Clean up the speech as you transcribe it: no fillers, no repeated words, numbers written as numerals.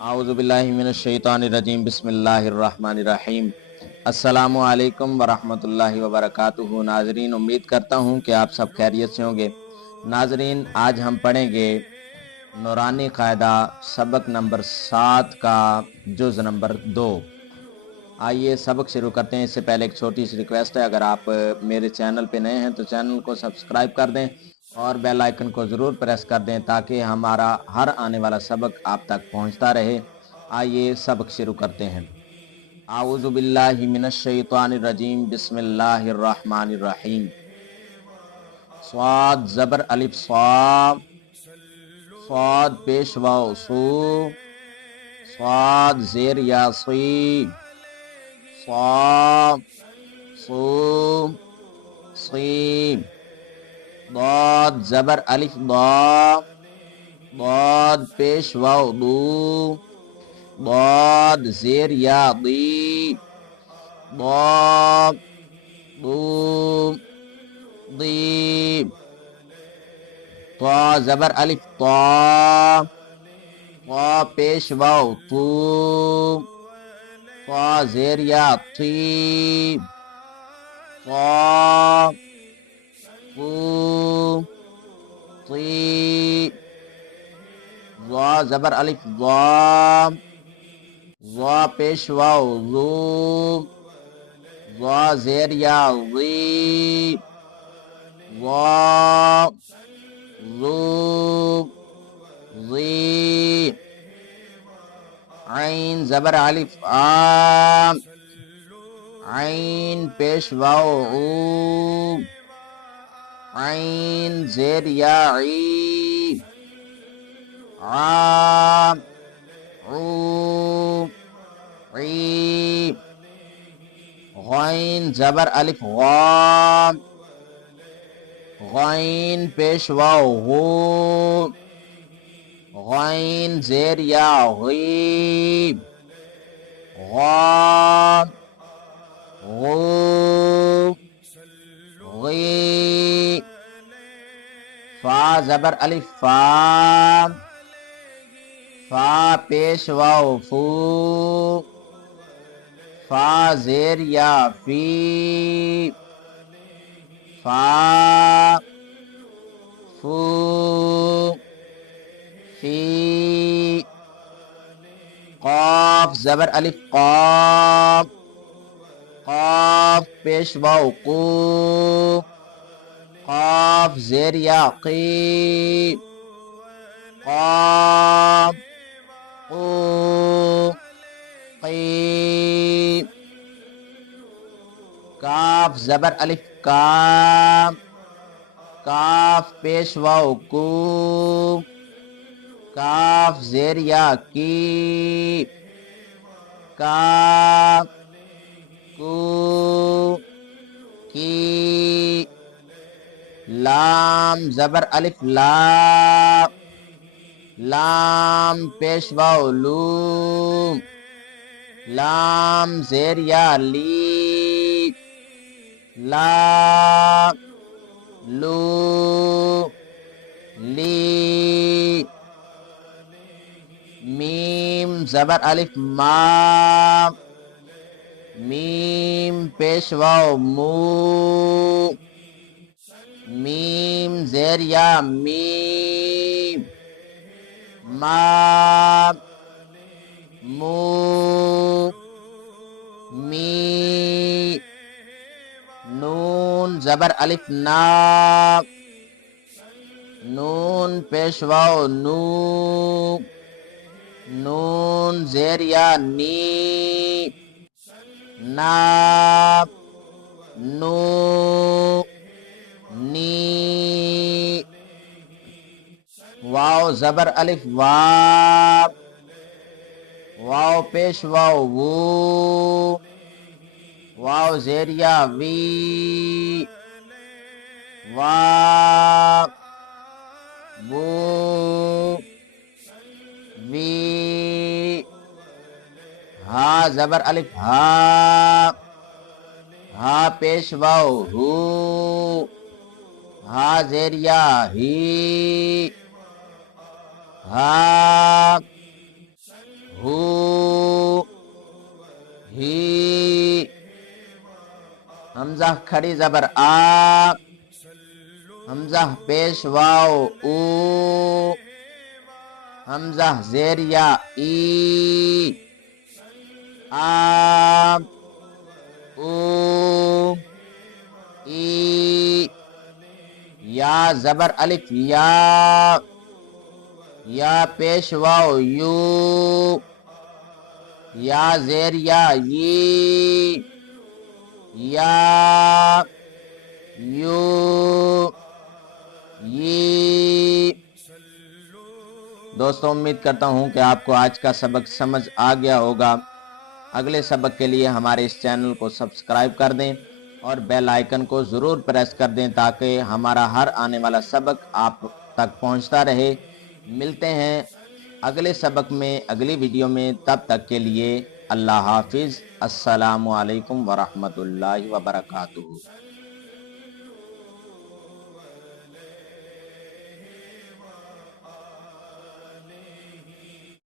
اعوذ باللہ من الشیطان الرجیم بسم اللہ الرحمن الرحیم السلام علیکم ورحمۃ اللہ وبرکاتہ۔ ناظرین، امید کرتا ہوں کہ آپ سب خیریت سے ہوں گے۔ ناظرین، آج ہم پڑھیں گے نورانی قاعدہ سبق نمبر 7 کا جز نمبر 2۔ آئیے سبق شروع کرتے ہیں۔ اس سے پہلے ایک چھوٹی سی ریکویسٹ ہے، اگر آپ میرے چینل پہ نئے ہیں تو چینل کو سبسکرائب کر دیں اور بیل آئیکن کو ضرور پریس کر دیں تاکہ ہمارا ہر آنے والا سبق آپ تک پہنچتا رہے۔ آئیے سبق شروع کرتے ہیں۔ اعوذ باللہ من الشیطان الرجیم بسم اللہ الرحمن الرحیم۔ صاد زبر الف صاد، صاد پیش واو سو، صاد زیر یا صی، صاد صو صی، ضاد زبر الف ضا، ضاد پیش واو ضو، ضاد زیر یا ضی، ضاد ضو ضی، طا زبر الف طا، طا پیش واو طو، طا زیر یا طی، طا طو طی، ضا زبر الف ضا، ضا پیش واو ضو، ضا زیر یا ضی، ضا ضو ضی، عین زبر الف آ، عین پیش واو عو، عین زیر یا عی، عا عو عی، غین زبر الف غا، غین پیش واو غو، غین زیر یا غی، غا غو غی، فا زبر الف فا، فا پیش واو فو، فا زیر یا فی، فا فو فی، قاف زبر الف قاف، قاف پیش واو قو، قاف زیر یا قی، قاف قو قی، کاف زبر الف کاف، کاف پیش واو کو، کاف زیر یا کی، کاف کو کی، لام زبر الف لا، لام پیش واو لو، لام زیر یا لی، لا لو لی، میم زبر الف ما، میم پیش واو مو، میم زیر یا میم، ما مو می، نون زبر الف نا، نون پیش واو نو، نون زیر یا نی، نا نو نی، واو زبر الف وا، واو پیش واو وو، واو زیر یا وی، وا وو وی، ہا زبر الف ہا، ہا پیش واو ہو، ہا زیر یا ہی، ہا ہو ہی حمزہ کھڑی زبر آ حمزہ پیش واو او حمزہ زیر یا ای آ او ای یا زبر الف یا پیش واو یو یا زیر یا یا یو دوستوں امید کرتا ہوں کہ آپ کو آج کا سبق سمجھ آ گیا ہوگا۔ اگلے سبق کے لیے ہمارے اس چینل کو سبسکرائب کر دیں اور بیل آئیکن کو ضرور پریس کر دیں تاکہ ہمارا ہر آنے والا سبق آپ تک پہنچتا رہے۔ ملتے ہیں اگلے سبق میں، اگلی ویڈیو میں، تب تک کے لیے اللہ حافظ۔ السلام علیکم ورحمۃ اللہ وبرکاتہ۔